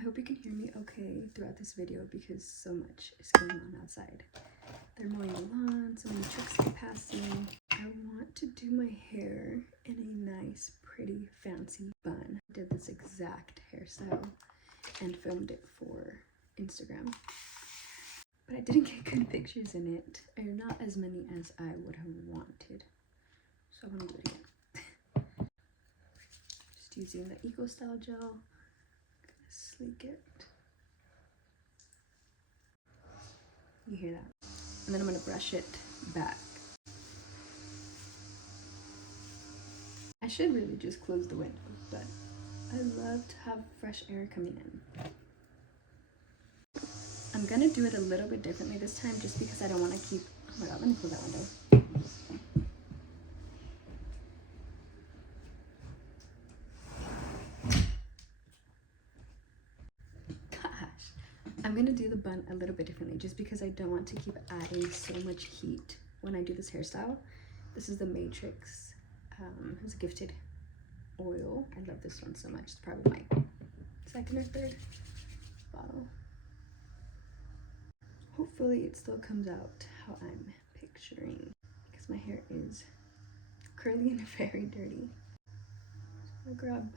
I hope you can hear me okay throughout this video because so much is going on outside. They're mowing the lawn, so many trucks keep passing. I want to do my hair in a nice, pretty, fancy bun. I did this exact hairstyle and filmed it for Instagram. But I didn't get good pictures in it, or not as many as I would have wanted. So I want to do it again. Just using the Eco Style gel. Gonna sleek it. You hear that? And then I'm gonna brush it back. I should really just close the window, but I love to have fresh air coming in. I'm gonna do it a little bit differently this time just because I don't want to keep, oh my god, let me close that window. I'm gonna do the bun a little bit differently just because I don't want to keep adding so much heat when I do this hairstyle. This is the Matrix, it's a gifted oil. I love this one so much. It's probably my second or third bottle. Hopefully it still comes out how I'm picturing because my hair is curly and very dirty. So I'm gonna grab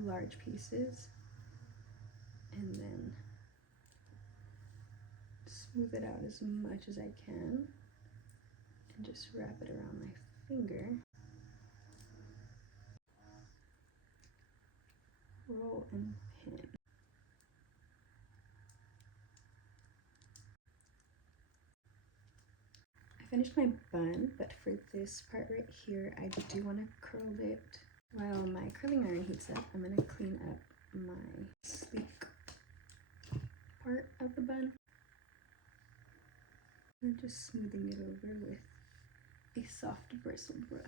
large pieces and then smooth it out as much as I can and just wrap it around my finger. Roll and pin. I finished my bun, but for this part right here, I do want to curl it. While my curling iron heats up, I'm going to clean up my sleek part of the bun. I'm just smoothing it over with a soft bristle brush.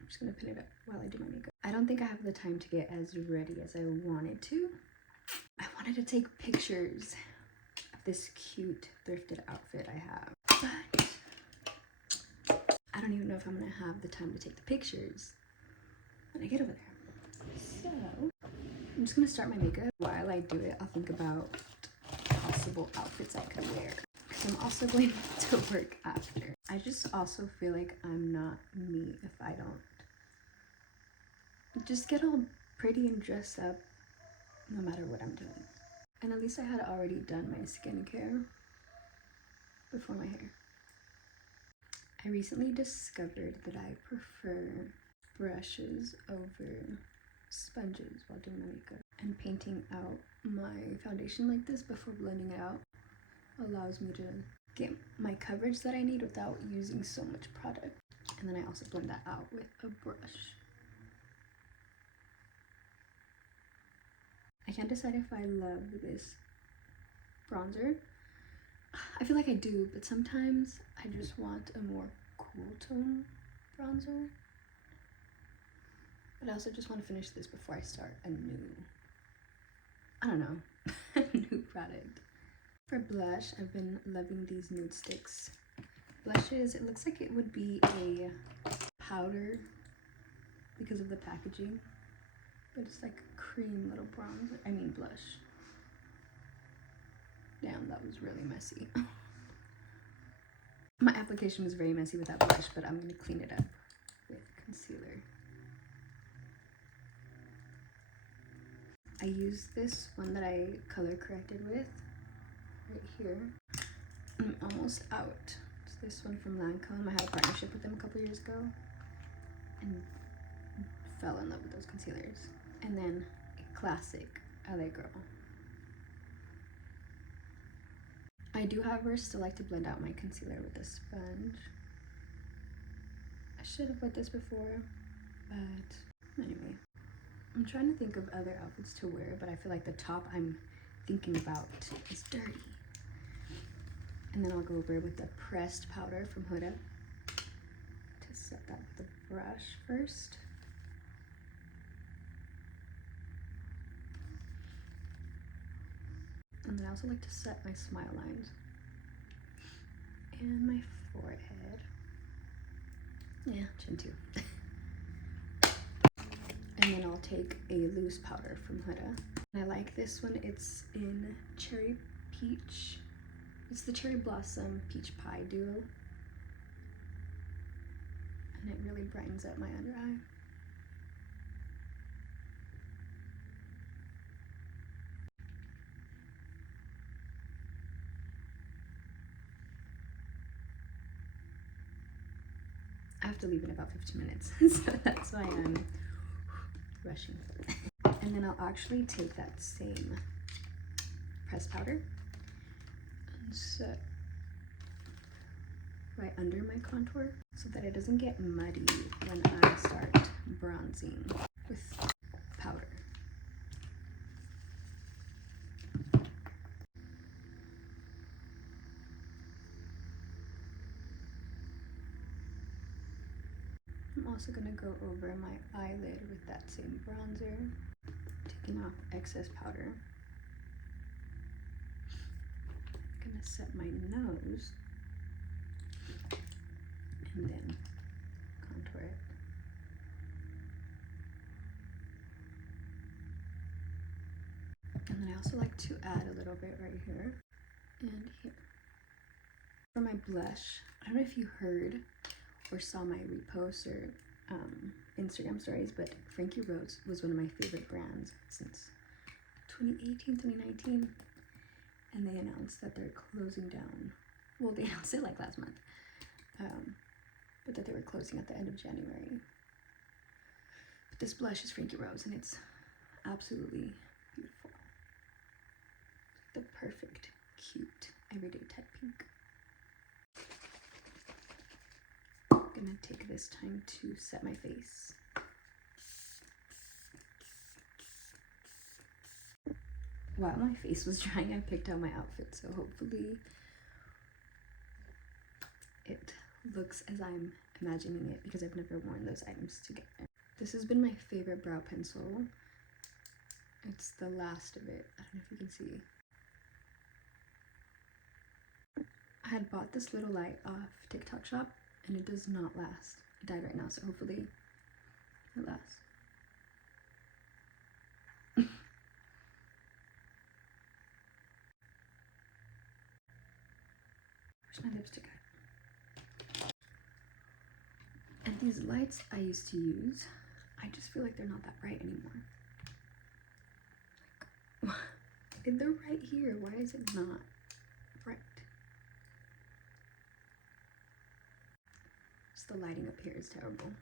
I'm just gonna pin it up while I do my makeup. I don't think I have the time to get as ready as I wanted to. I wanted to take pictures of this cute thrifted outfit I have, but I don't even know if I'm gonna have the time to take the pictures when I get over there. So I'm just gonna start my makeup. While I do it, I'll think about possible outfits I could wear. I'm also going to work after. I just also feel like I'm not me if I don't just get all pretty and dress up no matter what I'm doing. And at least I had already done my skincare before my hair. I recently discovered that I prefer brushes over sponges while doing my makeup. And painting out my foundation like this before blending it out allows me to get my coverage that I need without using so much product. And then I also blend that out with a brush. I can't decide if I love this bronzer. I feel like I do, but sometimes I just want a more cool tone bronzer. But I also just want to finish this before I start a new, I don't know, new product. For blush, I've been loving these nude sticks blushes. It looks like it would be a powder because of the packaging, but it's like a cream little bronzer, blush. Damn, that was really messy. My application was very messy with that blush, but I'm gonna clean it up with concealer. I used this one that I color corrected with right here. I'm almost out. It's this one from Lancome. I had a partnership with them a couple years ago and fell in love with those concealers. And then a classic LA Girl. I do, however, still like to blend out my concealer with a sponge. I should have put this before, but anyway. I'm trying to think of other outfits to wear, but I feel like the top I'm thinking about is dirty. And then I'll go over it with the pressed powder from Huda to set that with the brush first. And then I also like to set my smile lines and my forehead. Yeah, chin too. And then I'll take a loose powder from Huda. And I like this one. It's in Cherry Peach. It's the Cherry Blossom Peach Pie Duo. And it really brightens up my under eye. I have to leave in about 15 minutes, so that's why I'm rushing. And then I'll actually take that same pressed powder and set right under my contour so that it doesn't get muddy when I start bronzing with powder. I'm also gonna go over my eyelid with that same bronzer, taking off excess powder. I'm gonna set my nose and then contour it. And then I also like to add a little bit right here and here. For my blush, I don't know if you heard or saw my repost or Instagram stories, but Frankie Rose was one of my favorite brands since 2018, 2019. And they announced that they're closing down. Well, they announced it like last month, but that they were closing at the end of January. But this blush is Frankie Rose, and it's absolutely beautiful. The perfect, cute, everyday type pink. I'm gonna take this time to set my face. While my face was drying, I picked out my outfit, so hopefully it looks as I'm imagining it, because I've never worn those items together. This has been my favorite brow pencil. It's the last of it. I don't know if you can see. I had bought this little light off TikTok shop and it does not last. It died right now, so hopefully it lasts. Where's my lipstick at? And these lights I used to use, I just feel like they're not that bright anymore. Like, they're right here. Why is it not bright? Just the lighting up here is terrible.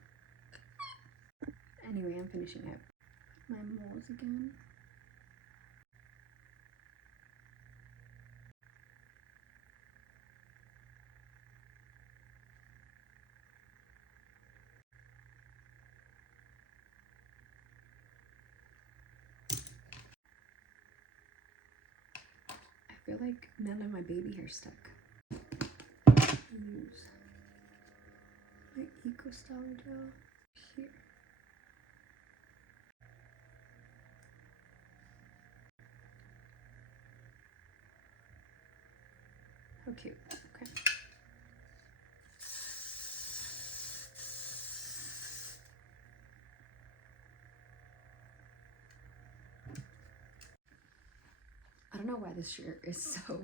Anyway, I'm finishing up my moles again. I feel like none of my baby hair stuck. Use my Eco Styler gel here. How cute. Okay. I don't know why this shirt is so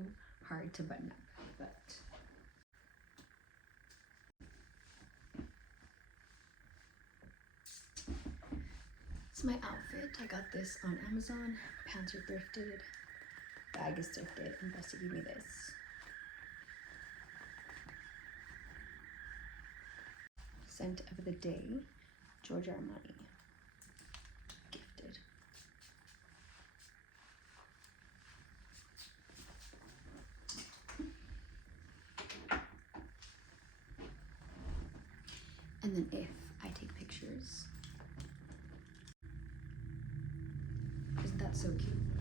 hard to button up, but it's my outfit. I got this on Amazon. Pants are thrifted, bag is thrifted, and Bessie gave me this. Scent of the day, Giorgio Armani. Gifted. And then if I take pictures, isn't that so cute?